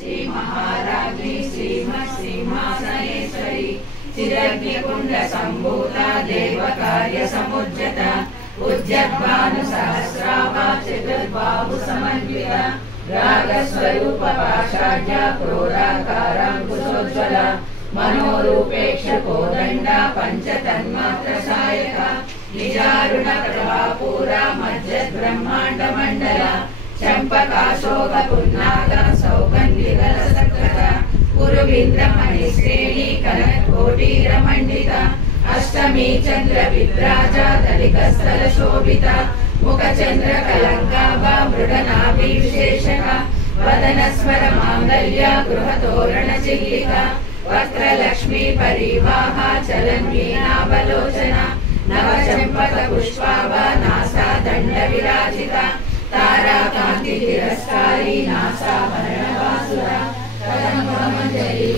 श्री महाराज्ञी श्रीमत्सिंहासनेश्वरी चिरग्निकुण्ड सम्भूता देवकार्य समुज्जता उज्जग्भानुसहस्राभा चतुर्बाहु समन्विता रागस्वरूप पाषाढ्य क्रोधाकाराङ्कुशोज्ज्वला मनोरूपेक्ष कोदण्डा पंचतन्मात्र Sayaka निजारुण प्रभापूरा मज्जद्ब्रह्माण्ड Mandla चंपकाशोक पुन्नाग सौगन्धिगलसत्कृता कुरुविन्द्रमणिश्रेणी कनककोटीरमण्डिता अष्टमी चंद्र विद्राजा दलिकस्थल Sobhita मुखचंद्र कलंकाभा मृडनाभि विशेषका वदनस्वर मांगल्य गृहतोरण Chilika वक्त्रलक्ष्मी परिवाहा चलन्वीनावलोचना नवचंपक पुष्पाभा NASA दंड विराजिता ताराकांति तिरस्कारी NASA भरणवासुरा कदम्बमंजरी